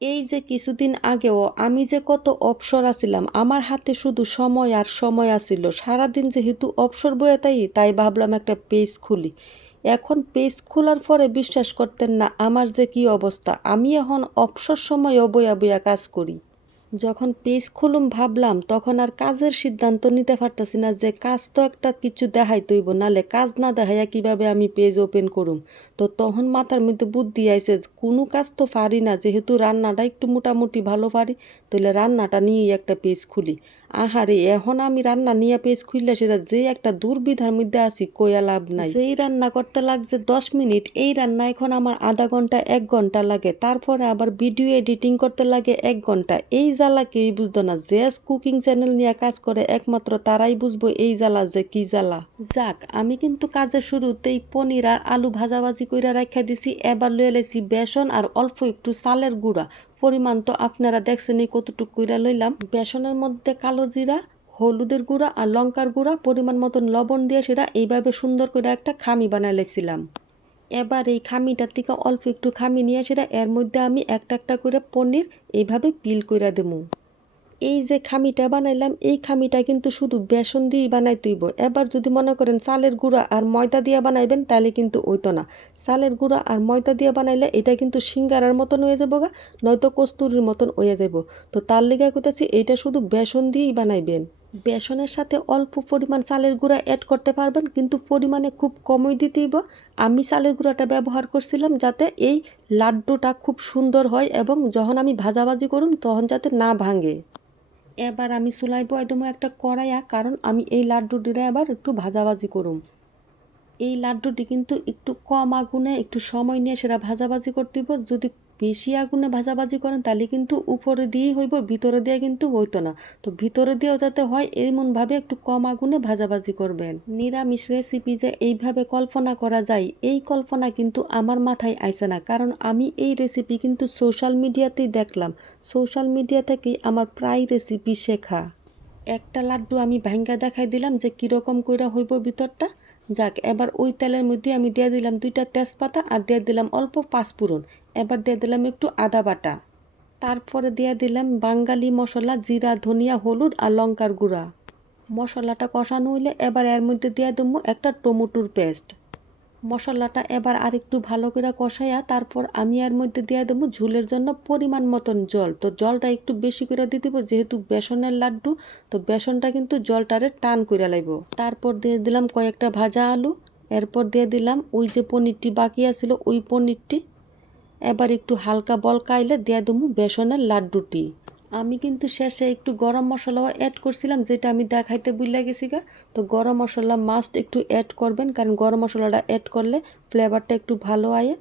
এই যে কিছুদিন আগেও আমি যে কত অবসর আছিলাম, আমার হাতে শুধু সময় আর সময় আসিল সারাদিন যেহেতু অবসর বয়ে তাই তাই ভাবলাম একটা পেজ খুলি। এখন পেজ খোলার পরে বিশ্বাস করতেন না আমার যে কি অবস্থা। আমি এখন অবসর সময় বয়া বয়া কাজ করি। যখন পেজ খুলুম ভাবলাম, তখন আর কাজের সিদ্ধান্ত নিতে পারতেছি না যে কাজ তো একটা কিছু দেখাই তৈব, নালে কাজ না দেখাইয়া কীভাবে আমি পেজ ওপেন করুম? তো তখন মাথার মধ্যে বুদ্ধি আইছে কোনো কাজ তো পারি না, যেহেতু রান্নাটা একটু মোটামুটি ভালো পারি তাহলে রান্নাটা নিয়েই একটা পেজ খুলি। আহারে, এখন আমি রান্না নিয়ে পেজ খুললে সেটা যে একটা দুর্বিধার মধ্যে আছি, কইয়া লাভ নাই। যেই রান্না করতে লাগছে দশ মিনিট, এই রান্না এখন আমার আধা ঘণ্টা, এক ঘণ্টা লাগে। তারপরে আবার ভিডিও এডিটিং করতে লাগে এক ঘণ্টা, এই জ্বালা কেউই বুঝতো না। যে কুকিং চ্যানেল নিয়ে কাজ করে একমাত্র তারাই বুঝব এই জ্বালা যে কি জ্বালা। যাক, আমি কিন্তু কাজের শুরুতেই পনির আর আলু ভাজাভাজি কইরা রাখা দিছি, এবার লয়ে লাইছি বেসন আর অল্প একটু চালের গুঁড়া। পরিমাণ তো আপনারা দেখছেন এই কতটুকু কইরা লইলাম। বেসনের মধ্যে কালো জিরা, হলুদের গুঁড়া আর লঙ্কার গুঁড়া, পরিমাণ মতন লবণ দিয়ে সেটা এইভাবে সুন্দর করে একটা খামি বানাই লাইছিলাম। এবার এই খামিটার থেকে অল্প একটু খামি নিয়ে সেটা এর মধ্যে আমি একটা একটা করে পনির এইভাবে পিল কইরা দেবো এই যে খামিটা বানাইলাম, এই খামিটা কিন্তু শুধু বেসন দিয়েই বানাই তুইব। এবার যদি মনে করেন চালের গুঁড়া আর ময়দা দিয়ে বানাইবেন, তাহলে কিন্তু ওইতো না। চালের গুঁড়া আর ময়দা দিয়ে বানাইলে এটা কিন্তু সিঙ্গারার মতন হয়ে যাব গা নয়তো কস্তুরির মতন হয়ে যাব তো তার লিগে কইতাছি, এইটা শুধু বেসন দিয়েই বানাইবেন। বেসনের সাথে অল্প পরিমাণ চালের গুঁড়া অ্যাড করতে পারবেন, কিন্তু পরিমাণে খুব কমই দিতেইব আমি চালের গুঁড়াটা ব্যবহার করছিলাম যাতে এই লাড্ডুটা খুব সুন্দর হয় এবং যখন আমি ভাজাভাজি করুন তখন যাতে না ভাঙে। এবার আমি চুলাই বয়দমো একটা কড়াইয়া, কারণ আমি এই লাড্ডুটিরা এবার একটু ভাজাভাজি করুম। এই লাড্ডুটি কিন্তু একটু কম আগুনে একটু সময় নিয়ে সেটা ভাজাভাজি করতে যদি বেশি আগুনে ভাজাভাজি করেন, তাহলে কিন্তু উপরে দিয়েই হইব, ভিতরে দিয়ে কিন্তু হইতো না। তো ভিতরে দিয়েও যাতে হয়, এমনভাবে একটু কম আগুনে ভাজাভাজি করবেন। নিরামিষ রেসিপি যে এইভাবে কল্পনা করা যায়, এই কল্পনা কিন্তু আমার মাথায় আইসে না। কারণ আমি এই রেসিপি কিন্তু সোশ্যাল মিডিয়াতেই দেখলাম। সোশ্যাল মিডিয়া থেকেই আমার প্রায় রেসিপি শেখা। একটা লাড্ডু আমি ভাঙ্গা দেখাই দিলাম যে কীরকম কইরা হইব ভিতরটা। যাক, এবার ওই তেলের মধ্যে আমি দিয়ে দিলাম দুইটা তেজপাতা আর দিয়ে দিলাম অল্প পাঁচপুরন এবার দিয়ে দিলাম একটু আদা বাটা। তারপরে দিয়ে দিলাম বাঙালি মশলা, জিরা, ধনিয়া, হলুদ আর লঙ্কার গুঁড়া। মশলাটা কষানো হইলে এবার এর মধ্যে দিয়ে দেবো একটা টমেটোর পেস্ট। মশলাটা এবার আরেকটু ভালো করে কষাইয়া তারপর আমি এর মধ্যে দিয়ে দেবো ঝুলের জন্য পরিমাণ মতন জল। তো জলটা একটু বেশি করে দিয়ে দেবো যেহেতু বেসনের লাড্ডু, তো বেসনটা কিন্তু জলটারে টান করে লাইব। তারপর দিয়ে দিলাম কয়েকটা ভাজা আলু। এরপর দিয়ে দিলাম ওই যে পনিরটি বাকি আছিল, ওই পনিরটি। এবার একটু হালকা বলকাইলে দিয়ে দেবো বেসনের লাড্ডুটি। আমি কিন্তু শেষে একটু গরম মশলাও অ্যাড করছিলাম, যেটা আমি দেখাইতে বুঝলা গেছি গা। তো গরম মশলা মাস্ট একটু অ্যাড করবেন, কারণ গরম মশলাটা অ্যাড করলে ফ্লেভারটা একটু ভালো আয়ে।